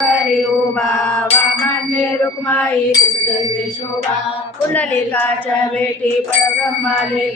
हरी उभा वामान्य रुक्माई सर्वे शोभा पुंडलिकाच्या भेटी परब्रह्माले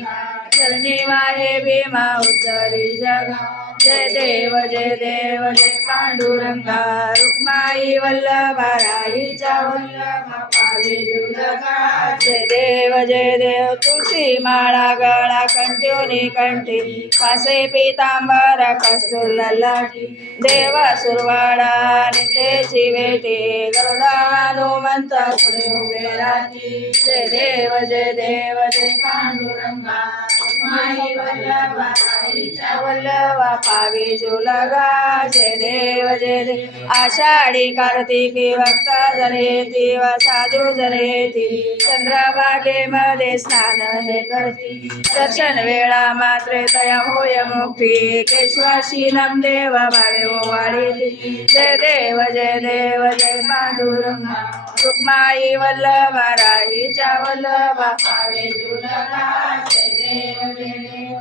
चरणी वाहे भीमा उद्धरी जगा जय देव जय पांडुरंगा रुक्माई वल्लभा राईच्या वल्लभा पावे जगा जय देव तुळशी माळा गळा कंठ्योनी कंठी कासे पीतांबर कस्तूर ललाटी देवा सुरवाडा नितेची भेटी गरुडा हनुमंत पुढे उभे राहती जय देव जय पांडुरंगा रुक्माई वल्लभा राईच्या वल्लभा पावे लगा जय देव आषाढी कार्तिकी भक्त जन येती व साधू जन येती चंद्रभागेमध्ये स्नान हे करती दर्शन वेळा मात्रे तया होय मुक्ती केशवाशीलम देव भावे वाढीती जय देव जय पांडुरंगा रुक्माई वल्लभा राईच्या वल्लभा पावे लगा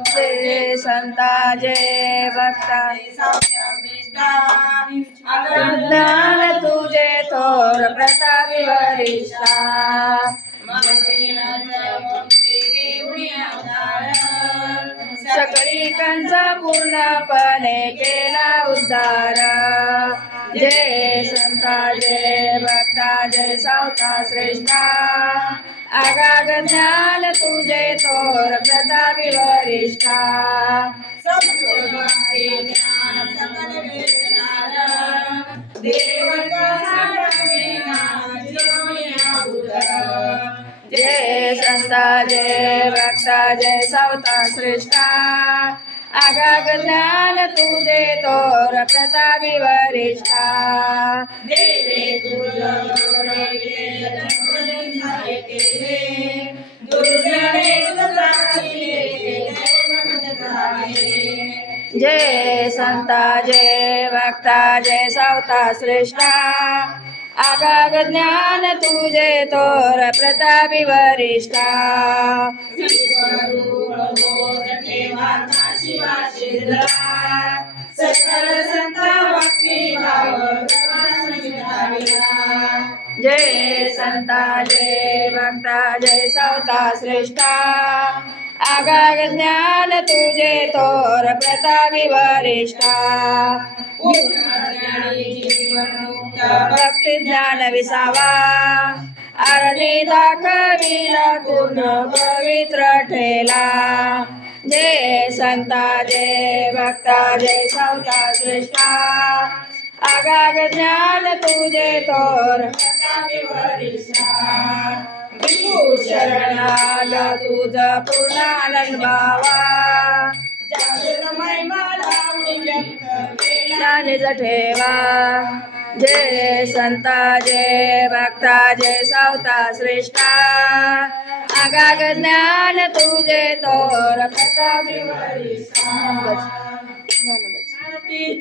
जय संता जय भक्ता ज्ञान तुझे थोर प्रतापी वरिष्ठा सकळी कंचा पूर्णपणे केला उद्धार जय संता जय भक्ता जय सावता श्रेष्ठा आगाग ज्ञान तुझे थोर प्रतापी वरिष्ठा जय संता जय भक्ता जय सावता श्रेष्ठा आगाग ज्ञान तुझे थोर प्रतापी वरिष्ठा देवे जय संता जय भक्ता जय सावता श्रेष्ठा आगाग ज्ञान तुझे थोर प्रतापी वरिष्ठा जय संता जय भक्ता जय सावता श्रेष्ठा आगाग ज्ञान तुझे थोर प्रतापी वरिष्ठा भक्ती ज्ञान विसावा आरणी दाखविला पूर्ण पवित्र ठेला जय संता जय भक्ता जय सावता श्रेष्ठा आगाग ज्ञान तुझे थोर प्रतापी वरिष्ठा शरण आलं तुझं पूर्णानंद भावा निज ठेवा जय संता जय भक्ता जय सावता श्रेष्ठा आगाग ज्ञान तुझे थोर प्रतापी वरिष्ठा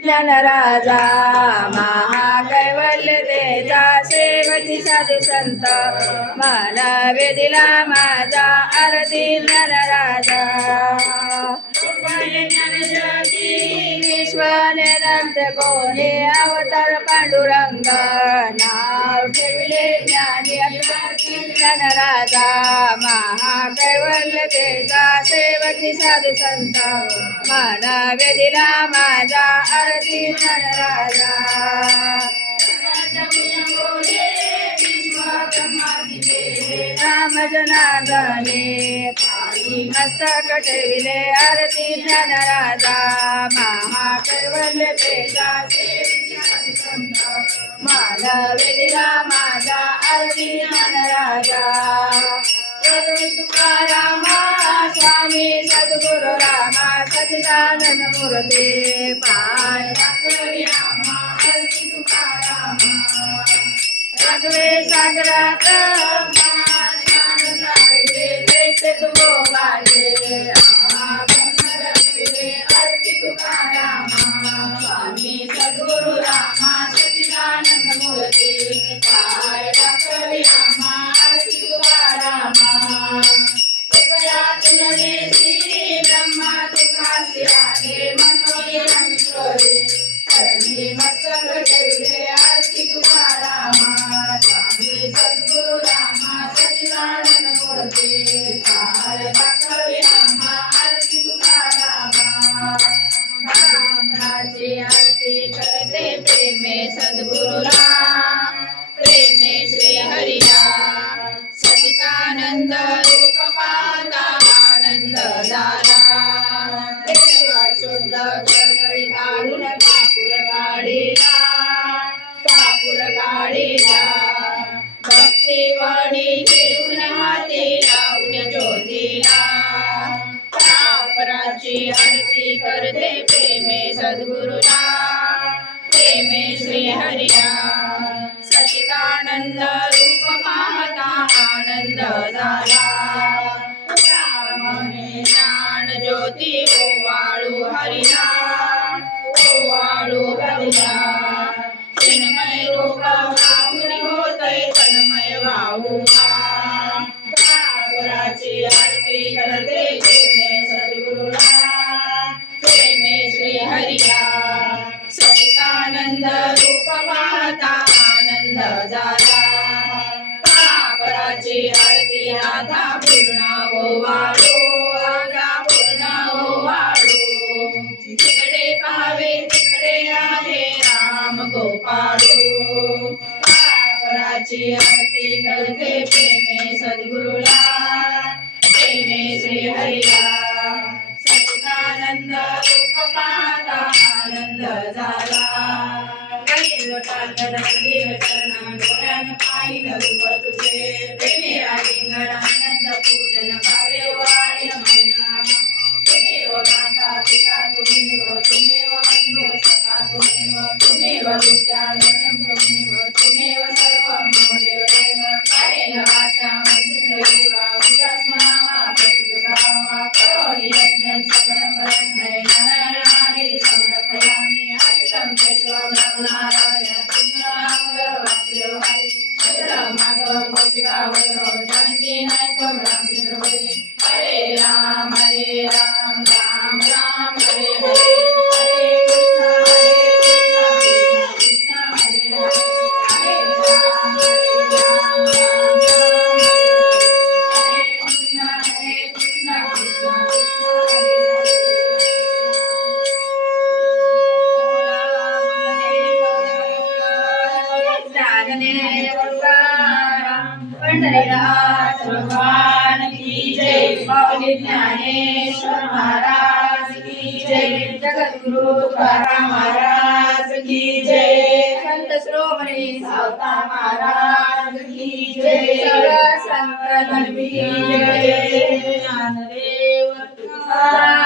ज्ञान राजा महाकैवल्य तेजा सेवती साधू संत मानवे दिला माझा आरती ज्ञान राजा विश्वने नंत कोणी अवतार पांडुरंग नाव ठेवले ज्ञानी ज्ञान राजा महाकैवल्य तेजा सेवकी साधू संत मानवे दिला माझा आरती ज्ञान राजा राम जनार्दने मस्तक ठेविले आरती ज्ञान राजा महाकैवल्य तेजा मानवे दिला माझा आरती ज्ञान राजा तुकाराम स्वामी सद्गुरु रामा सच्चिदानंद मूर्ती पाय राघवे सागरात स्वामी सद्गुरु रामा सच्चिदानंद मूर्ती पाय ब्रह्मा तुकासी आगे मनोरी मस्तक ठेवले आरती सच्चिदानंद रूप पाहता आनंद झाला मने ज्ञान ज्योती ओवाळू हरिया ओवाळू हरिया चिन्मय रूप पाहुनी होतय तन्मय वाहुआ ठाकराची आरती करते प्रेमे सद्गुरुला प्रेमे श्री हरिया सच्चिदानंद रूप पाहता आनंद झाला ठाकराची आरती आता पूर्ण ओवाळू आता पूर्ण ओवाळू जिकडे पाहावे तिकडे आहे राम गोपाळू ठाकराची आरती करते प्रेमे सद्गुरुला प्रेमे श्री हरिया सच्चिदानंद रूप पाहता आनंद झाला देव चरणा डोळ्यानं पाहिलं रूप तुझे प्रेमे आलिंगन आनंद पूजन भावे वाढ मना तुमेव माता पिता तुमेव तुमेव बंधू सखा तुमेव विद्याधरं तुमेव सर्व मम देव कायेन वाचा मनसेन्द्रियवा उदास्मनावा प्रकृतिभावा करोमि यज्ञं सकलं परस्मै नारायणाय समर्पयामि अच्युतं केशवं रघुनाथाय कृष्णं वासुदेव हरि श्रीराम माधव गोपिका वल्लभ जानकी नायक रामचंद्र हरे राम राम राम हरे हरे हरे कृष्ण हरे कृष्ण हरे राम राम राम हरे कृष्ण कृष्ण पंढरीनाथ भगवान की जय माऊली ज्ञानेश्वर महाराज की जय जगद्गुरु तुकाराम महाराज की जय संत श्रोमणी सावता महाराज की जय सगळ्या संतांना की जय ज्ञानदेव तुकाराम